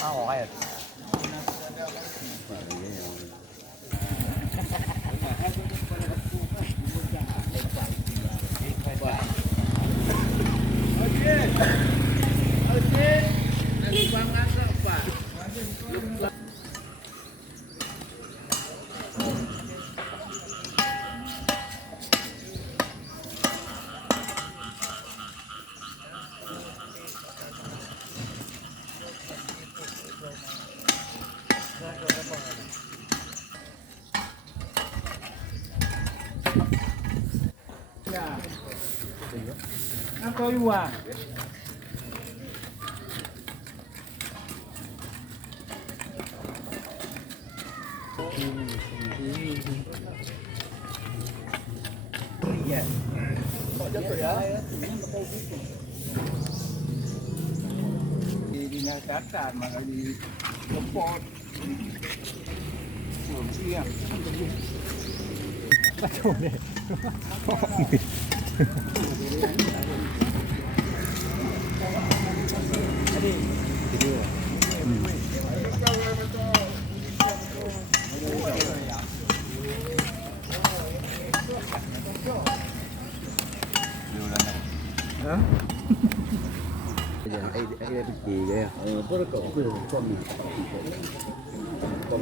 Ako kayo. Ako iwan. Dinatatan mga di lupot. Siang. Hả? Bây giờ ai ai làm gì vậy? Có có con mình có